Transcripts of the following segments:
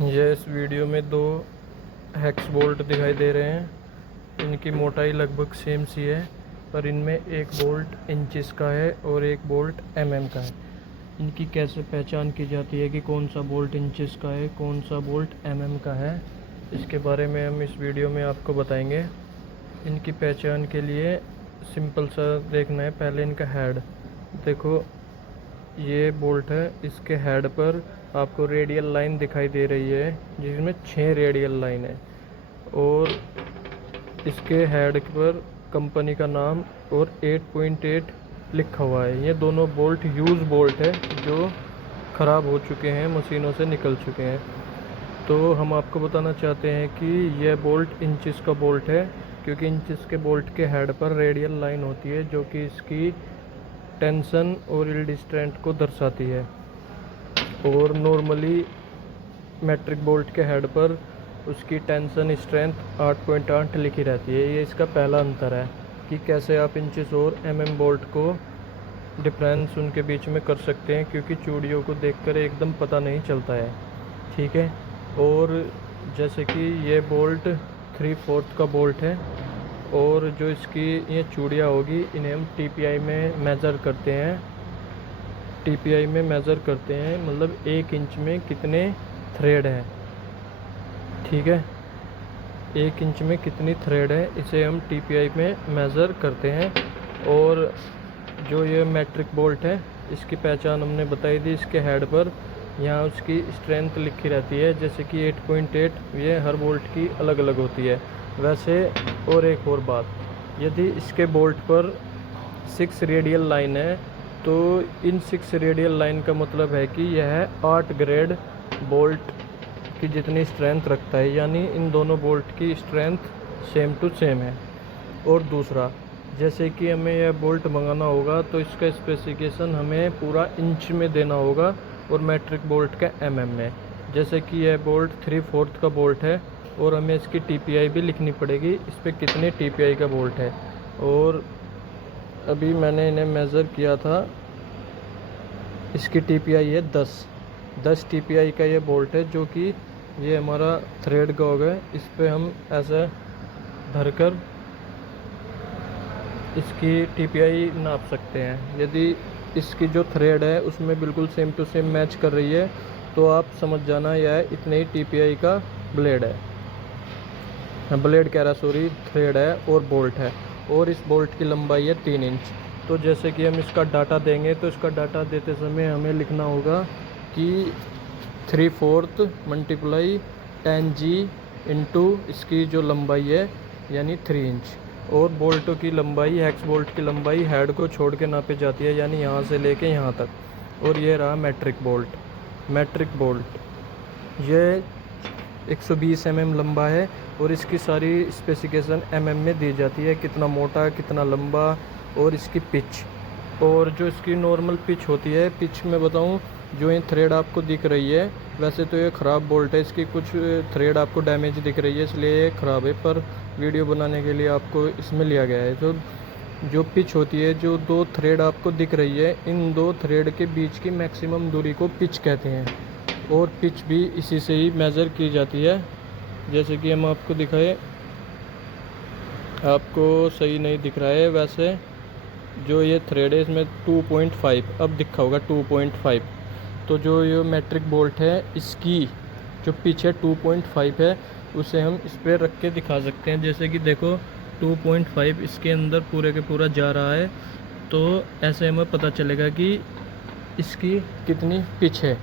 ये इस वीडियो में दो हेक्स बोल्ट दिखाई दे रहे हैं। इनकी मोटाई लगभग सेम सी है, पर इनमें एक बोल्ट इंचेस का है और एक बोल्ट एमएम का है। इनकी कैसे पहचान की जाती है कि कौन सा बोल्ट इंचेस का है, कौन सा बोल्ट एमएम का है, इसके बारे में हम इस वीडियो में आपको बताएंगे। इनकी पहचान के लिए सिंपल सा देखना है। पहले इनका हेड देखो, ये बोल्ट है। इसके हेड पर आपको रेडियल लाइन दिखाई दे रही है, जिसमें 6 रेडियल लाइन है, और इसके हेड पर कंपनी का नाम और 8.8 लिखा हुआ है। ये दोनों बोल्ट यूज़ बोल्ट है, जो ख़राब हो चुके हैं, मशीनों से निकल चुके हैं। तो हम आपको बताना चाहते हैं कि यह बोल्ट इंचिस का बोल्ट है, क्योंकि इंचिस के बोल्ट के हेड पर रेडियल लाइन होती है, जो कि इसकी टेंशन और यील्ड स्ट्रेंथ को दर्शाती है। और नॉर्मली मैट्रिक बोल्ट के हेड पर उसकी टेंशन स्ट्रेंथ 8.8 लिखी रहती है। ये इसका पहला अंतर है कि कैसे आप इंचेस और एमएम बोल्ट को डिफरेंस उनके बीच में कर सकते हैं, क्योंकि चूड़ियों को देखकर एकदम पता नहीं चलता है। ठीक है। और जैसे कि ये बोल्ट 3/4 का बोल्ट है, और जो इसकी ये चूड़ियाँ होगी, इन्हें हम टीपीआई में मेज़र करते हैं। टीपीआई में मेज़र करते हैं मतलब 1 इंच में कितने थ्रेड हैं। ठीक है, 1 इंच में कितनी थ्रेड है, इसे हम टीपीआई में मेज़र करते हैं। और जो ये मैट्रिक बोल्ट है, इसकी पहचान हमने बताई थी। इसके हेड पर यहाँ उसकी स्ट्रेंथ लिखी रहती है, जैसे कि 8.8। ये हर बोल्ट की अलग अलग होती है वैसे। और एक और बात, यदि इसके बोल्ट पर 6 रेडियल लाइन है, तो इन 6 रेडियल लाइन का मतलब है कि यह 8 ग्रेड बोल्ट की जितनी स्ट्रेंथ रखता है, यानी इन दोनों बोल्ट की स्ट्रेंथ सेम टू सेम है। और दूसरा, जैसे कि हमें यह बोल्ट मंगाना होगा, तो इसका स्पेसिफिकेशन हमें पूरा इंच में देना होगा और मैट्रिक बोल्ट का एमएम में। जैसे कि यह बोल्ट 3/4 का बोल्ट है, और हमें इसकी टीपीआई भी लिखनी पड़ेगी, इस पर कितने टीपीआई का बोल्ट है। और अभी मैंने इन्हें मेज़र किया था, इसकी टीपीआई है 10 टीपीआई का ये बोल्ट है, जो कि ये हमारा थ्रेड का होगा। इस पे हम ऐसा धरकर इसकी टीपीआई नाप सकते हैं। यदि इसकी जो थ्रेड है उसमें बिल्कुल सेम टू सेम मैच कर रही है, तो आप समझ जाना यह इतने ही टीपीआई का ब्लेड है। ब्लेड कह रहा, सॉरी, थ्रेड है और बोल्ट है। और इस बोल्ट की लंबाई है 3 इंच। तो जैसे कि हम इसका डाटा देंगे, तो इसका डाटा देते समय हमें लिखना होगा कि 3/4 × 10G इंटू इसकी जो लंबाई है, यानी 3 इंच। और बोल्टों की लंबाई, हेक्स बोल्ट की लंबाई हेड को छोड़ के नापी जाती है, यानी यहाँ से लेके यहाँ तक। और ये रहा मैट्रिक बोल्ट। ये 120 mm लंबा है, और इसकी सारी स्पेसिफिकेशन mm में दी जाती है, कितना मोटा, कितना लंबा, और इसकी पिच। और जो इसकी नॉर्मल पिच होती है, पिच में बताऊं, जो ये थ्रेड आपको दिख रही है, वैसे तो ये ख़राब बोल्ट है, इसकी कुछ थ्रेड आपको डैमेज दिख रही है, इसलिए ये ख़राब है, पर वीडियो बनाने के लिए आपको इसमें लिया गया है। तो जो पिच होती है, जो 2 थ्रेड आपको दिख रही है, इन 2 थ्रेड के बीच की मैक्सिमम दूरी को पिच कहते हैं। और पिच भी इसी से ही मेज़र की जाती है। जैसे कि हम आपको दिखाए, आपको सही नहीं दिख रहा है, वैसे जो ये थ्रेड है इसमें 2.5 अब दिखा होगा, 2.5। तो जो ये मैट्रिक बोल्ट है, इसकी जो पिच है 2.5 है, उसे हम इस पर रख के दिखा सकते हैं। जैसे कि देखो, 2.5 इसके अंदर पूरे के पूरा जा रहा है, तो ऐसे हमें पता चलेगा कि इसकी कितनी पिच है।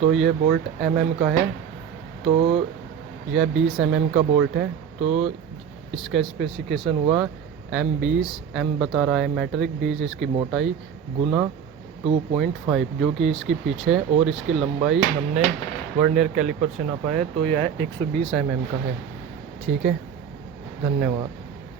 तो ये बोल्ट mm का है, तो यह 20 mm का बोल्ट है। तो इसका स्पेसिफिकेशन हुआ M20, M बता रहा है मैट्रिक, 20 इसकी मोटाई गुना 2.5, जो कि इसकी पिच है। और इसकी लंबाई हमने वर्नियर कैलिपर से नापा है, तो यह 120 mm का है। ठीक है, धन्यवाद।